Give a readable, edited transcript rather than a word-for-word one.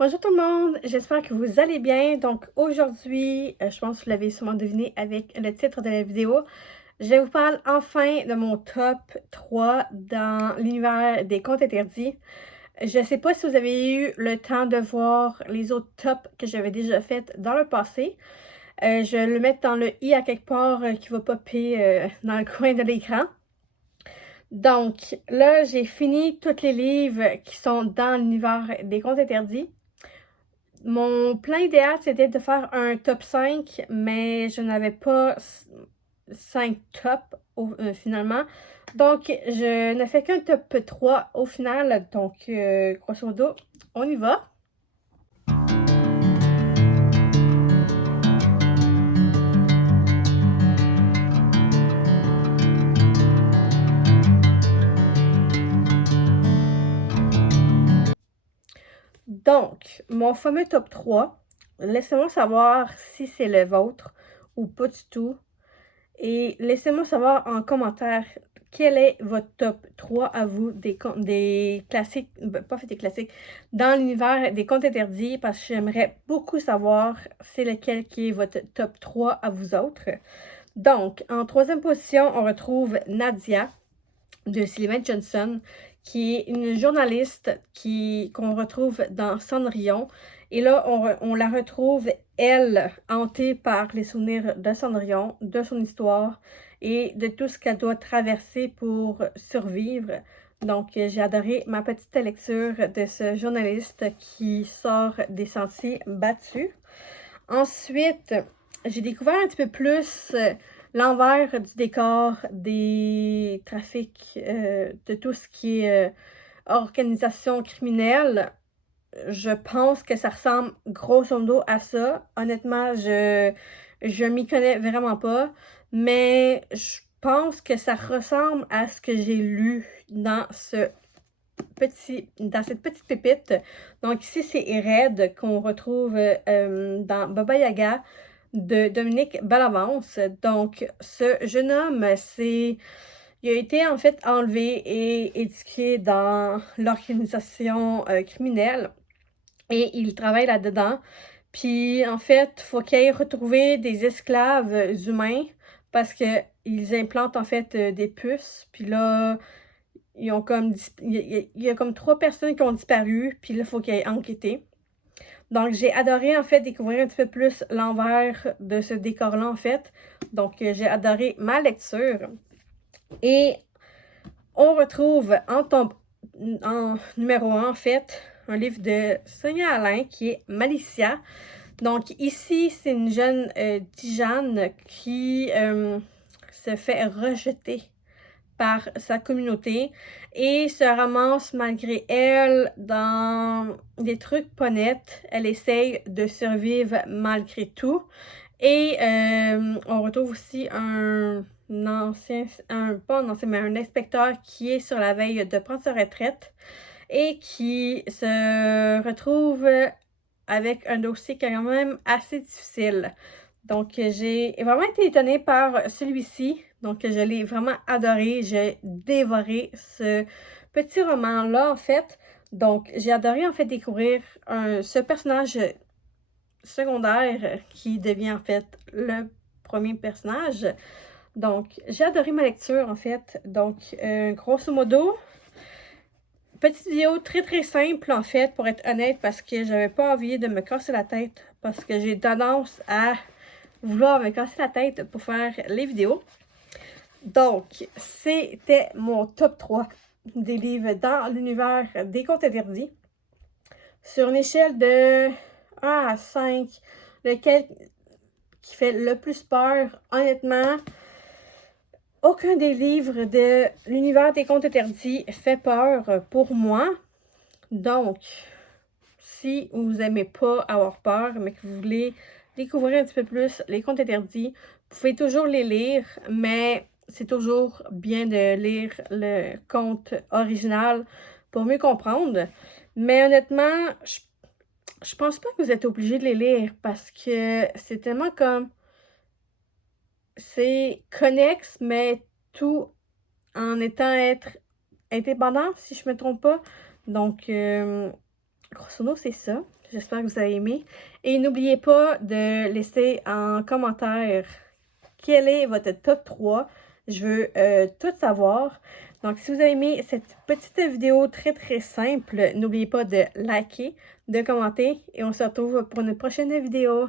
Bonjour tout le monde, j'espère que vous allez bien. Donc aujourd'hui, je pense que vous l'avez sûrement deviné avec le titre de la vidéo, je vous parle enfin de mon top 3 dans l'univers des contes interdits. Je ne sais pas si vous avez eu le temps de voir les autres tops que j'avais déjà fait dans le passé. Je vais le mettre dans le i à quelque part qui va popper dans le coin de l'écran. Donc là, j'ai fini tous les livres qui sont dans l'univers des contes interdits. Mon plan idéal, c'était de faire un top 5, mais je n'avais pas 5 tops finalement. Donc, je ne fais qu'un top 3 au final. Donc, grosso modo, on y va. Donc, mon fameux top 3, laissez-moi savoir si c'est le vôtre ou pas du tout. Et laissez-moi savoir en commentaire quel est votre top 3 à vous des classiques, pas fait des classiques, dans l'univers des contes interdits, parce que j'aimerais beaucoup savoir c'est lequel qui est votre top 3 à vous autres. Donc, en troisième position, on retrouve Nadia de Sylvain Johnson, qui est une journaliste qu'on retrouve dans Cendrillon. Et là, on la retrouve, elle, hantée par les souvenirs de Cendrillon, de son histoire et de tout ce qu'elle doit traverser pour survivre. Donc, j'ai adoré ma petite lecture de ce journaliste qui sort des sentiers battus. Ensuite, j'ai découvert un petit peu plus l'envers du décor des trafics, de tout ce qui est organisation criminelle. Je pense que ça ressemble grosso modo à ça. Honnêtement, je m'y connais vraiment pas, mais je pense que ça ressemble à ce que j'ai lu dans dans cette petite pépite. Donc ici, c'est Red qu'on retrouve dans Baba Yaga de Dominique Bellavance. Donc, ce jeune homme, il a été en fait enlevé et éduqué dans l'organisation criminelle et il travaille là-dedans. Puis, en fait, il faut qu'il aille retrouver des esclaves humains parce qu'ils implantent en fait des puces. Puis là, ils ont comme il y a comme 3 personnes qui ont disparu, puis là, il faut qu'il aille enquêter. Donc, j'ai adoré, en fait, découvrir un petit peu plus l'envers de ce décor-là, en fait. Donc, j'ai adoré ma lecture. Et on retrouve en numéro 1, en fait, un livre de Sonia Alain qui est Malicia. Donc, ici, c'est une jeune Dijane qui se fait rejeter par sa communauté et se ramasse malgré elle dans des trucs pas nets. Elle essaye de survivre malgré tout. Et on retrouve aussi pas un ancien, mais un inspecteur qui est sur la veille de prendre sa retraite et qui se retrouve avec un dossier quand même assez difficile. Donc, j'ai vraiment été étonnée par celui-ci. Donc, je l'ai vraiment adoré. J'ai dévoré ce petit roman-là, en fait. Donc, j'ai adoré, en fait, découvrir ce personnage secondaire qui devient, en fait, le premier personnage. Donc, j'ai adoré ma lecture, en fait. Donc, grosso modo, petite vidéo très, très simple, en fait, pour être honnête, parce que j'avais pas envie de me casser la tête, parce que j'ai tendance à vouloir me casser la tête pour faire les vidéos. Donc, c'était mon top 3 des livres dans l'univers des contes interdits. Sur une échelle de 1 à 5, lequel qui fait le plus peur, honnêtement, aucun des livres de l'univers des contes interdits fait peur pour moi. Donc, si vous n'aimez pas avoir peur, mais que vous voulez découvrir un petit peu plus les contes interdits, vous pouvez toujours les lire, mais c'est toujours bien de lire le conte original pour mieux comprendre. Mais honnêtement, je pense pas que vous êtes obligé de les lire parce que c'est tellement comme... C'est connexe, mais tout en étant indépendant, si je me trompe pas. Donc, grosso modo, c'est ça. J'espère que vous avez aimé. Et n'oubliez pas de laisser en commentaire quel est votre top 3. Je veux tout savoir. Donc, si vous avez aimé cette petite vidéo très très simple, n'oubliez pas de liker, de commenter et on se retrouve pour une prochaine vidéo.